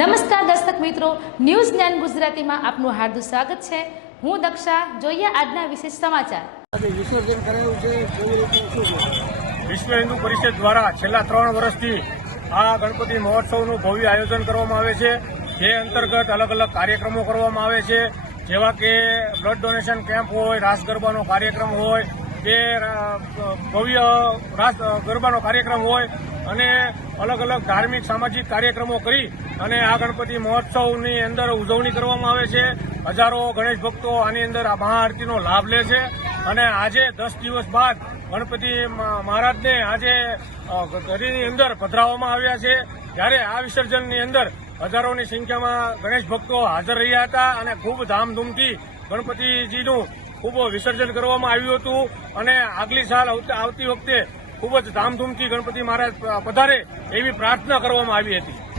નમસ્કાર દર્શક મિત્રો, ન્યૂઝ જ્ઞાન ગુજરાતીમાં આપનું હાર્દિક સ્વાગત છે. હું દક્ષા, જોઈએ આજના વિશેષ સમાચાર. વિશ્વ હિન્દુ પરિષદ દ્વારા છેલ્લા ત્રણ વર્ષથી આ ગણપતિ મહોત્સવનું ભવ્ય આયોજન કરવામાં આવે છે. જે અંતર્ગત અલગ અલગ કાર્યક્રમો કરવામાં આવે છે. જેવા કે બ્લડ ડોનેશન કેમ્પ હોય, રાસ ગરબાનો કાર્યક્રમ હોય કે ભવ્ય રાસ ગરબાનો કાર્યક્રમ હોય અને અલગ અલગ ધાર્મિક, સામાજિક કાર્યક્રમો કરી અને આ ગણપતિ મહોત્સવની અંદર ઉજવણી કરવામાં આવે છે. હજારો ગણેશ ભક્તો આની અંદર આ મહાઆરતીનો લાભ લે છે. અને આજે દસ દિવસ બાદ ગણપતિ મહારાજને આજે ગરીની અંદર પધરાવવામાં આવ્યા છે. જ્યારે આ વિસર્જનની અંદર હજારોની સંખ્યામાં ગણેશ ભક્તો હાજર રહ્યા હતા અને ખૂબ ધામધૂમથી ગણપતિજીનું ખૂબ વિસર્જન કરવામાં આવ્યું હતું. અને આગલી સાલ આવતી વખતે ખૂબ જ ધામધૂમથી ગણપતિ મહારાજ પધારે એવી પ્રાર્થના કરવામાં આવી હતી.